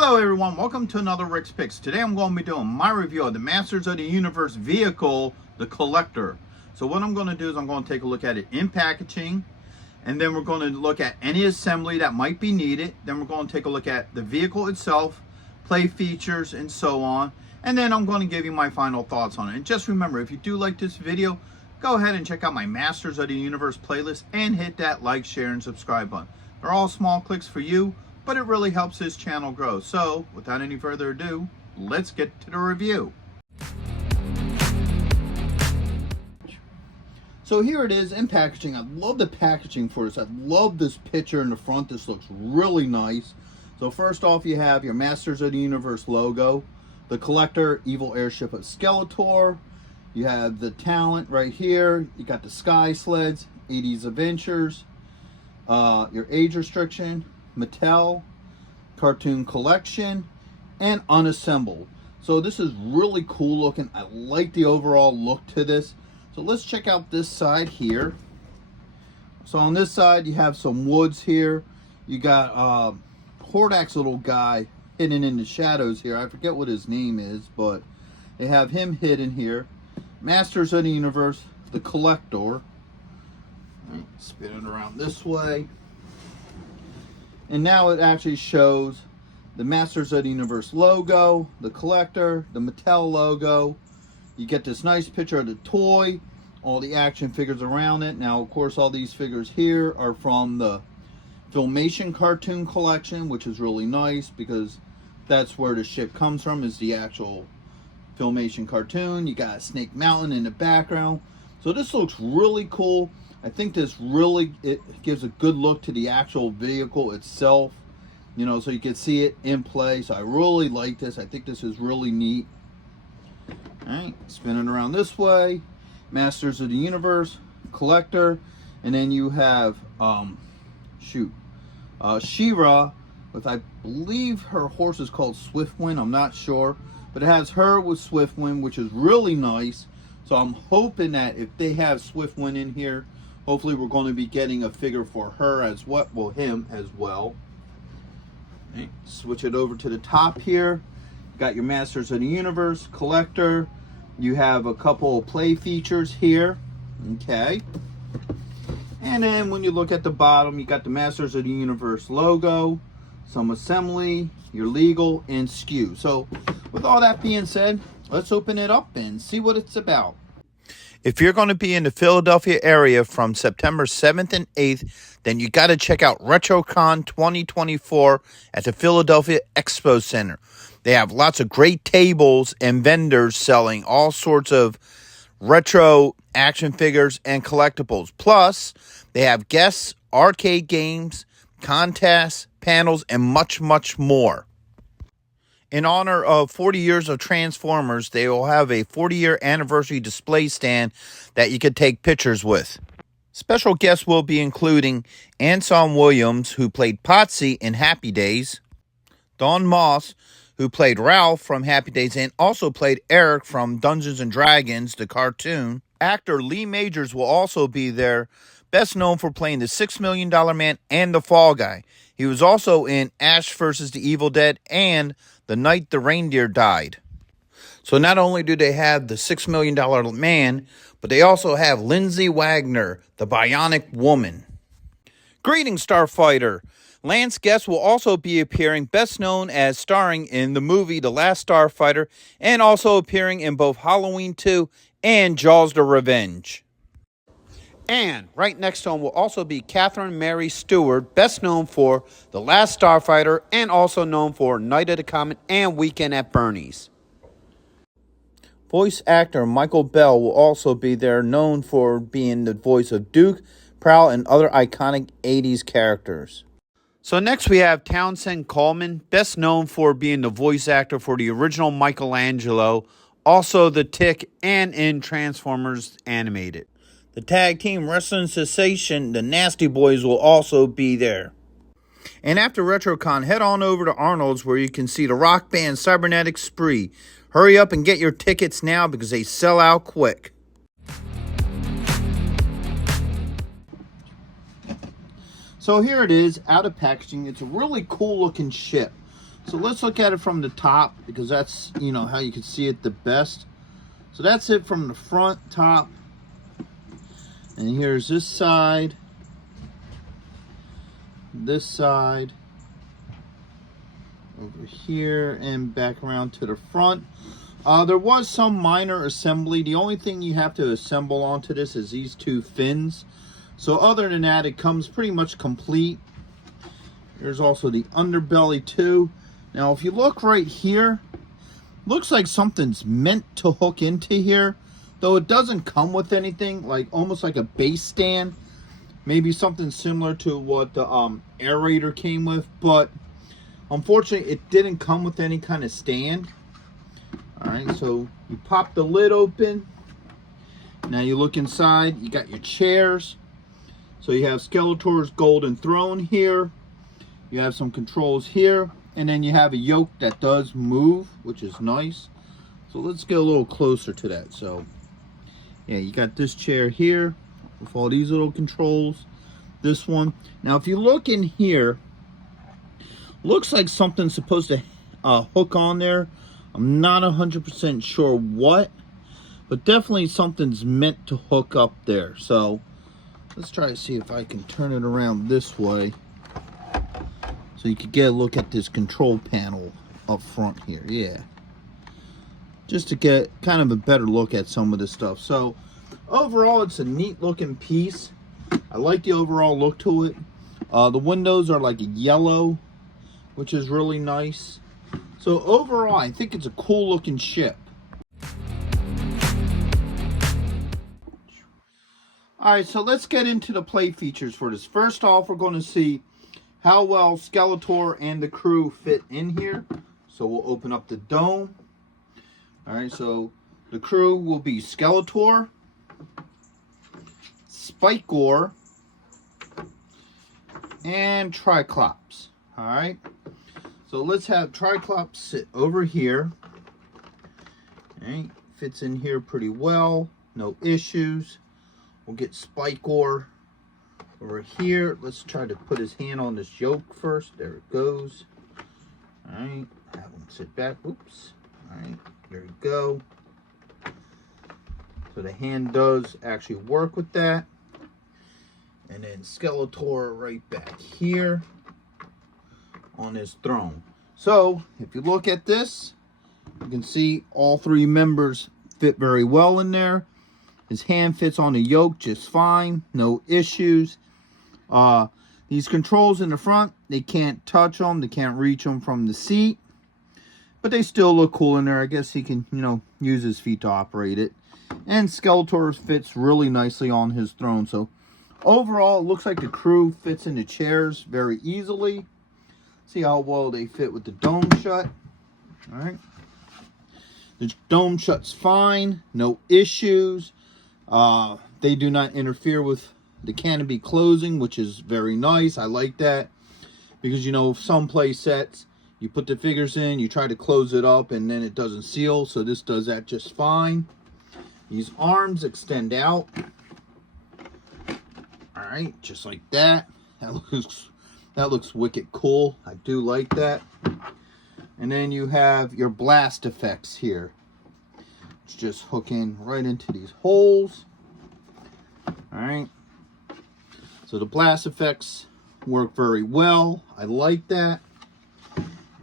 Hello everyone, welcome to another Rick's Picks. Today I'm going to be doing my review of the Masters of the Universe vehicle, the Collector. So what I'm going to do is I'm going to take a look at it in packaging, and then we're going to look at any assembly that might be needed. Then we're going to take a look at the vehicle itself, play features, and so on. And then I'm going to give you my final thoughts on it. And just remember, if you do like this video, go ahead and check out my Masters of the Universe playlist and hit that like, share, and subscribe button. They're all small clicks for you, but it really helps this channel grow. So without any further ado, let's get to the review. So here it is in packaging. I love the packaging for this. I love this picture in the front. This looks really nice. So first off, you have your Masters of the Universe logo, the Collector Evil Airship of Skeletor. You have the talent right here. You got the Sky Sleds, 80s Adventures, your age restriction, Mattel, cartoon collection, and unassembled. So this is really cool looking. I like the overall look to this. So let's check out this side here. So on this side you have some woods here. You got Hordak's little guy hidden in the shadows here. I forget what his name is, but they have him hidden here. Masters of the Universe, the Collector. Spin it around this way. And now it actually shows the Masters of the Universe logo, the Collector, the Mattel logo. You get this nice picture of the toy, all the action figures around it. Now, of course, all these figures here are from the Filmation cartoon collection, which is really nice because that's where the ship comes from, is the actual Filmation cartoon. You got Snake Mountain in the background. So this looks really cool. I think this really, it gives a good look to the actual vehicle itself, you know, so you can see it in play. So I really like this. I think this is really neat. All right, spin it around this way. Masters of the Universe, Collector, and then you have She-Ra with, I believe her horse is called Swiftwind. I'm not sure, but it has her with Swiftwind, which is really nice. So I'm hoping that if they have Swiftwind in here, hopefully we're going to be getting a figure for her as well, well, him as well. Okay, switch it over to the top here. You got your Masters of the Universe, Collector. You have a couple of play features here. Okay. And then when you look at the bottom, you got the Masters of the Universe logo, some assembly, your legal, and SKU. So with all that being said, let's open it up and see what it's about. If you're going to be in the Philadelphia area from September 7th and 8th, then you got to check out RetroCon 2024 at the Philadelphia Expo Center. They have lots of great tables and vendors selling all sorts of retro action figures and collectibles. Plus, they have guests, arcade games, contests, panels, and much, much more. In honor of 40 years of Transformers, they will have a 40-year anniversary display stand that you could take pictures with. Special guests will be including Anson Williams, who played Potsy in Happy Days, Don Moss, who played Ralph from Happy Days and also played Eric from Dungeons & Dragons, the cartoon. Actor Lee Majors will also be there, best known for playing the $6 Million Man and the Fall Guy. He was also in Ash vs. the Evil Dead and The Night the Reindeer Died. So not only do they have the $6 Million Man, but they also have Lindsay Wagner, the Bionic Woman. Greetings, Starfighter! Lance Guest will also be appearing, best known as starring in the movie The Last Starfighter, and also appearing in both Halloween 2 and Jaws the Revenge. And right next to him will also be Catherine Mary Stewart, best known for The Last Starfighter and also known for Night of the Comet and Weekend at Bernie's. Voice actor Michael Bell will also be there, known for being the voice of Duke, Prowl, and other iconic 80s characters. So next we have Townsend Coleman, best known for being the voice actor for the original Michelangelo, also the Tick, and in Transformers Animated. The tag team wrestling sensation, the Nasty Boys, will also be there. And after RetroCon, head on over to Arnold's where you can see the rock band Cybernetic Spree. Hurry up and get your tickets now because they sell out quick. So here it is, out of packaging. It's a really cool looking ship. So let's look at it from the top, because that's, you know, how you can see it the best. So that's it from the front, top. And here's this side, over here, and back around to the front. There was some minor assembly. The only thing you have to assemble onto this is these two fins. So other than that, it comes pretty much complete. There's also the underbelly too. Now if you look right here, looks like something's meant to hook into here, though it doesn't come with anything, like almost like a base stand. Maybe something similar to what the aerator came with, but unfortunately it didn't come with any kind of stand. Alright, so you pop the lid open. Now you look inside, you got your chairs. So you have Skeletor's golden throne here. You have some controls here. And then you have a yoke that does move, which is nice. So let's get a little closer to that. So yeah, you got this chair here with all these little controls. This one. Now if you look in here, looks like something's supposed to hook on there. I'm not 100% sure what, but definitely something's meant to hook up there. So let's try to see if I can turn it around this way, so you can get a look at this control panel up front here. Yeah, just to get kind of a better look at some of this stuff. So overall, it's a neat looking piece. I like the overall look to it. The windows are like a yellow, which is really nice. So overall, I think it's a cool looking ship. Alright, so let's get into the play features for this. First off, we're going to see how well Skeletor and the crew fit in here. So we'll open up the dome. Alright, so the crew will be Skeletor, Spikor, and Triclops. Alright, so let's have Triclops sit over here. Alright, fits in here pretty well, no issues. We'll get Spikor over here. Let's try to put his hand on this yoke first. There it goes. Alright, have him sit back. Oops. Alright, there we go. So the hand does actually work with that. And then Skeletor right back here on his throne. So if you look at this, you can see all three members fit very well in there. His hand fits on the yoke just fine, no issues. These controls in the front, they can't touch them, they can't reach them from the seat, but they still look cool in there. I guess he can, you know, use his feet to operate it. And Skeletor fits really nicely on his throne. So overall, it looks like the crew fits in the chairs very easily. See how well they fit with the dome shut. All right, the dome shut's fine, no issues. They do not interfere with the canopy closing, which is very nice. I like that, because you know, some play sets, you put the figures in, you try to close it up, and then it doesn't seal. So this does that just fine. These arms extend out. All right, just like that. That looks wicked cool. I do like that. And then you have your blast effects here. It's just hooking right into these holes. Alright. So the blast effects work very well. I like that.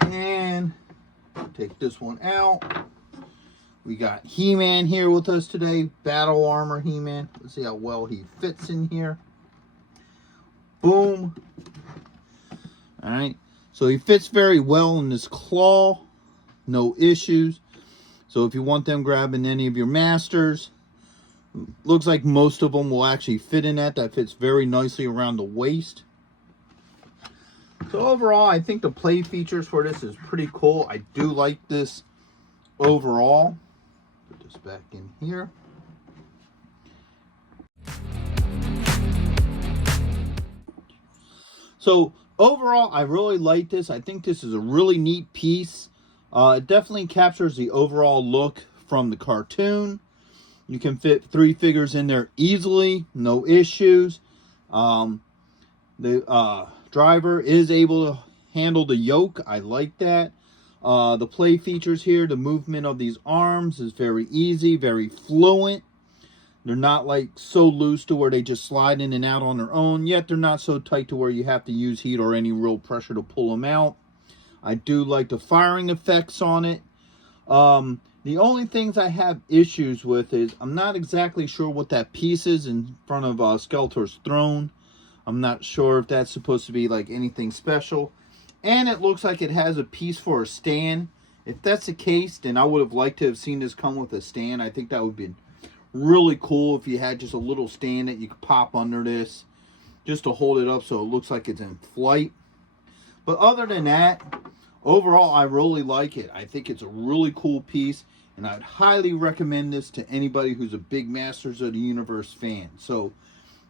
And take this one out. We got He-Man here with us today. Battle Armor He-Man. Let's see how well he fits in here. Boom. Alright. So he fits very well in this claw. No issues. So if you want them grabbing any of your masters, looks like most of them will actually fit in that. That fits very nicely around the waist. So overall, I think the play features for this is pretty cool. I do like this overall. Put this back in here. So overall, I really like this. I think this is a really neat piece. It definitely captures the overall look from the cartoon. You can fit 3 figures in there easily, no issues. The driver is able to handle the yoke. I like that. The play features here, the movement of these arms is very easy, very fluent. They're not like so loose to where they just slide in and out on their own, yet they're not so tight to where you have to use heat or any real pressure to pull them out. I do like the firing effects on it. The only things I have issues with is I'm not exactly sure what that piece is in front of Skeletor's throne. I'm not sure if that's supposed to be like anything special. And it looks like it has a piece for a stand. If that's the case, then I would have liked to have seen this come with a stand. I think that would be really cool if you had just a little stand that you could pop under this just to hold it up so it looks like it's in flight. But other than that, overall, I really like it. I think it's a really cool piece, and I'd highly recommend this to anybody who's a big Masters of the Universe fan. So,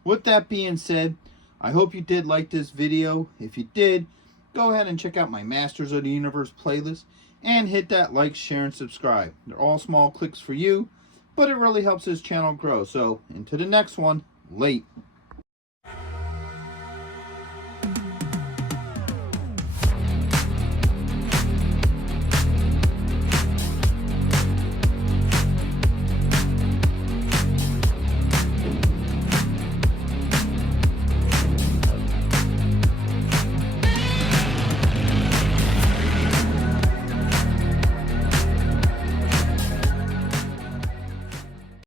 with that being said, I hope you did like this video. If you did, go ahead and check out my Masters of the Universe playlist, and hit that like, share, and subscribe. They're all small clicks for you, but it really helps this channel grow. So, into the next one, late.